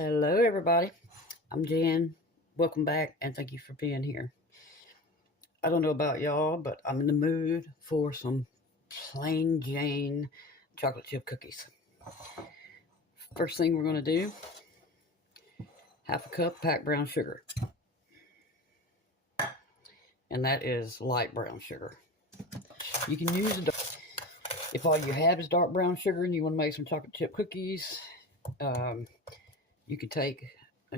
Hello, everybody. I'm Jan. Welcome back, and thank you for being here. I don't know about y'all, but I'm in the mood for some plain Jane chocolate chip cookies. First thing we're going to do, half a cup packed brown sugar. And that is light brown sugar. You can use if all you have is dark brown sugar and you want to make some chocolate chip cookies, you could take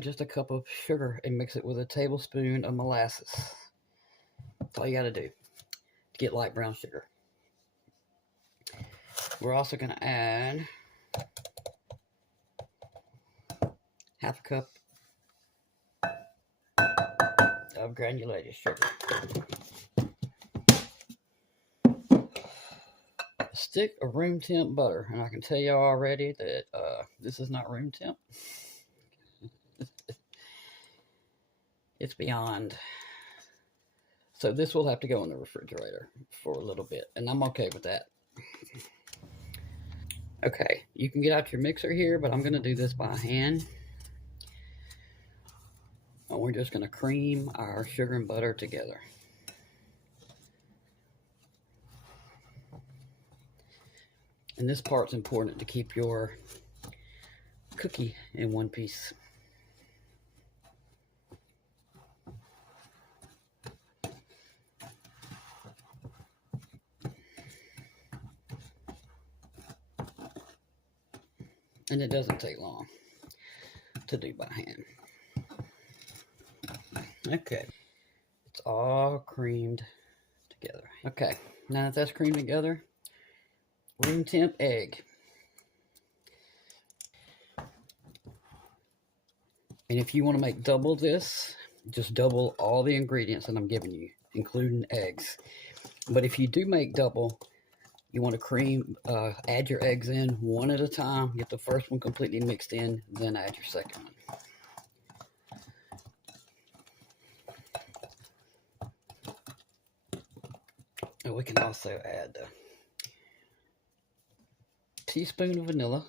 just a cup of sugar and mix it with a tablespoon of molasses. That's all you got to do to get light brown sugar. We're also going to add half a cup of granulated sugar. A stick of room temp butter, and I can tell you already that this is not room temp. It's beyond. So this will have to go in the refrigerator for a little bit, and I'm okay with that. Okay, you can get out your mixer here, but I'm going to do this by hand. And we're just going to cream our sugar and butter together. And this part's important to keep your cookie in one piece. And it doesn't take long to do by hand. Okay, it's all creamed together. Okay, now that that's creamed together, room temp egg. And if you want to make double this, just double all the ingredients that I'm giving you, including eggs. But if you do make double, you want to add your eggs in one at a time. Get the first one completely mixed in, then add your second one. And we can also add a teaspoon of vanilla.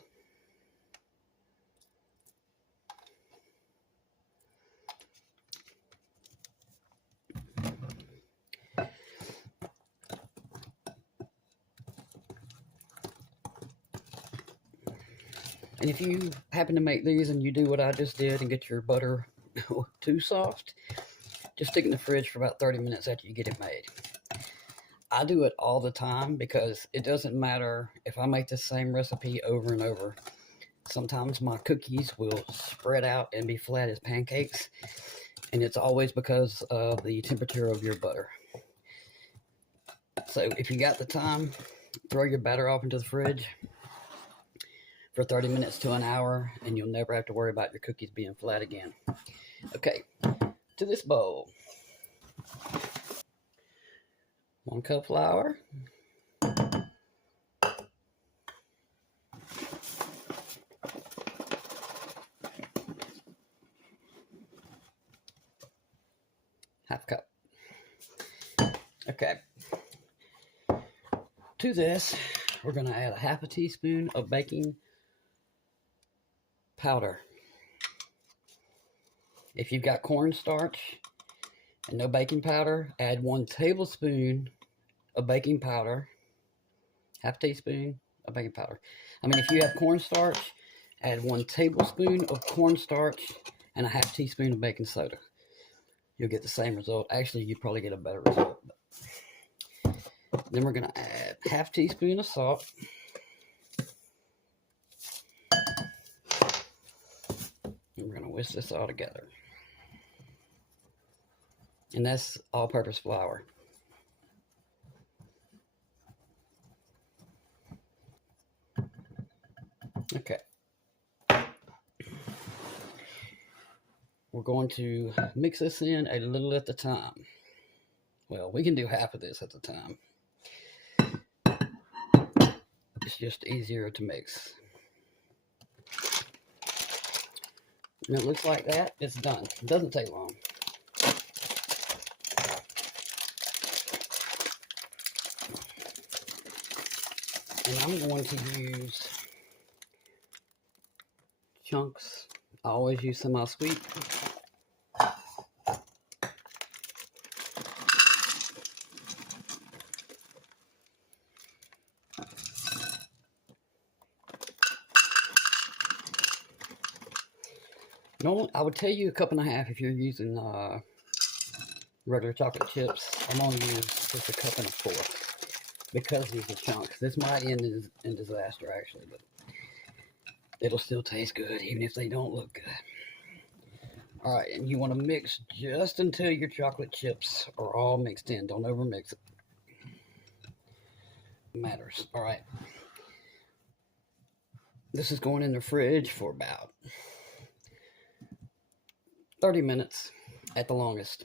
And if you happen to make these and you do what I just did and get your butter too soft, just stick it in the fridge for about 30 minutes after you get it made. I do it all the time because it doesn't matter if I make the same recipe over and over. Sometimes my cookies will spread out and be flat as pancakes, and it's always because of the temperature of your butter. So if you got the time, throw your batter off into the fridge for 30 minutes to an hour, and you'll never have to worry about your cookies being flat again. Okay, to this bowl. 1 cup flour. Half cup. Okay. To this, we're going to add a half a teaspoon of baking powder. If you've got cornstarch and no baking powder, add 1 tablespoon of baking powder, half teaspoon of baking powder. I mean, if you have cornstarch, add 1 tablespoon of cornstarch and a half teaspoon of baking soda. You'll get the same result. Actually, you'd probably get a better result. Then we're going to add half teaspoon of salt. And we're going to whisk this all together. And that's all-purpose flour. Okay. We're going to mix this in a little at a time. Well, we can do half of this at a time. It's just easier to mix. And it looks like that. It's done. It doesn't take long. And I'm going to use chunks I always use semi-sweet. Normally, I would tell you a cup and a half if you're using regular chocolate chips. I'm going to use just a cup and a fourth because these are chunks. This might end in disaster, actually, but it'll still taste good even if they don't look good. All right, and you want to mix just until your chocolate chips are all mixed in. Don't over mix it. Matters. All right. This is going in the fridge for about 30 minutes at the longest.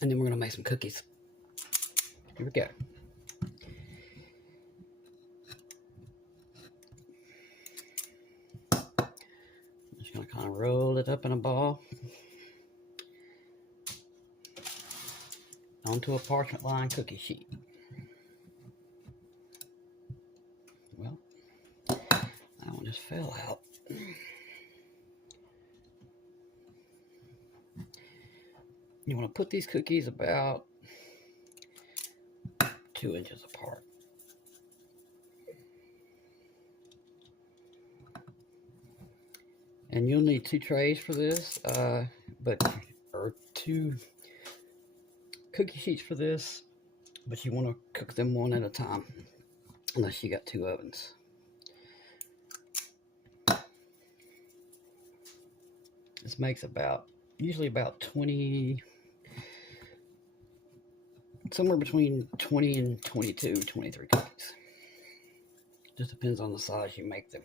And then we're going to make some cookies. Here we go. Just going to kind of roll it up in a ball onto a parchment lined cookie sheet. Well, that one just fell out. You want to put these cookies about 2 inches apart. And you'll need 2 trays for this, or 2 cookie sheets for this, but you want to cook them one at a time, unless you got 2 ovens. This makes usually about 20, somewhere between 20 and 22, 23 cookies. Just depends on the size you make them.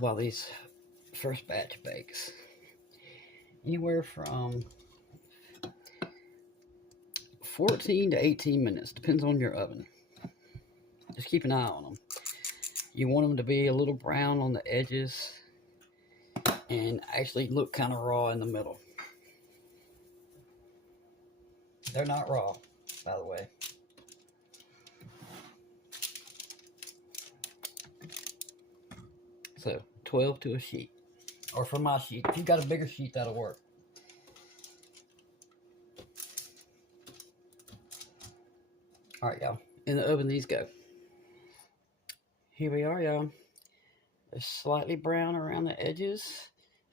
While these first batch bakes, anywhere from 14 to 18 minutes, depends on your oven. Just keep an eye on them. You want them to be a little brown on the edges and actually look kind of raw in the middle. They're not raw, by the way. So 12 to a sheet, or for my sheet. If you've got a bigger sheet, that'll work. All right, y'all. In the oven these go. Here we are, y'all. They're slightly brown around the edges,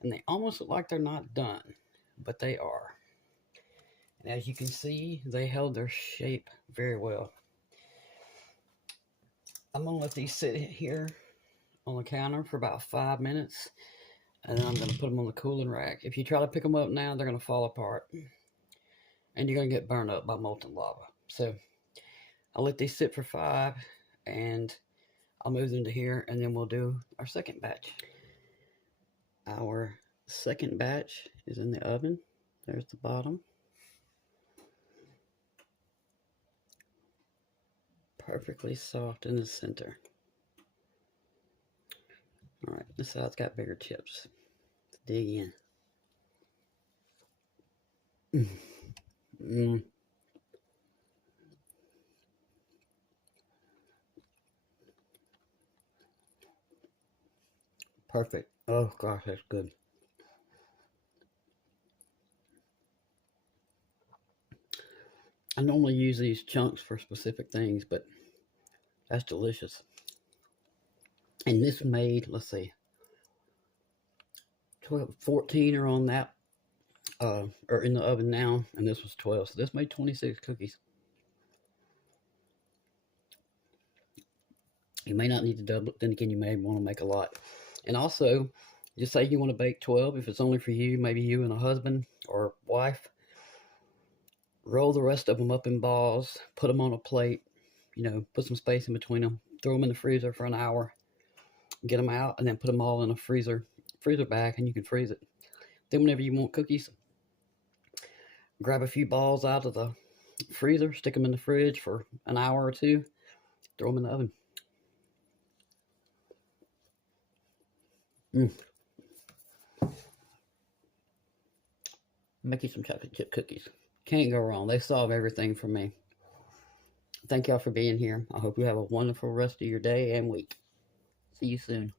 and they almost look like they're not done, but they are. And as you can see, they held their shape very well. I'm gonna let these sit here on the counter for about 5 minutes, and then I'm gonna put them on the cooling rack. If you try to pick them up now, they're gonna fall apart, and you're gonna get burned up by molten lava. So I'll let these sit for 5, and I'll move them to here, and then we'll do our second batch. Our second batch is in the oven. There's the bottom. Perfectly soft in the center. All right, this side's got bigger chips. Let's dig in. Perfect. Oh gosh, that's good. I normally use these chunks for specific things, but that's delicious. And this made, let's see, 12, 14 are on that, or in the oven now, and this was 12. So this made 26 cookies. You may not need to double it, then again, you may want to make a lot. And also, just say you want to bake 12, if it's only for you, maybe you and a husband or wife, roll the rest of them up in balls, put them on a plate, put some space in between them, throw them in the freezer for an hour, get them out, and then put them all in a freezer bag, and you can freeze it. Then whenever you want cookies, grab a few balls out of the freezer, stick them in the fridge for an hour or 2, throw them in the oven. Make you some chocolate chip cookies. Can't go wrong. They solve everything for me. Thank y'all for being here. I hope you have a wonderful rest of your day and week. See you soon.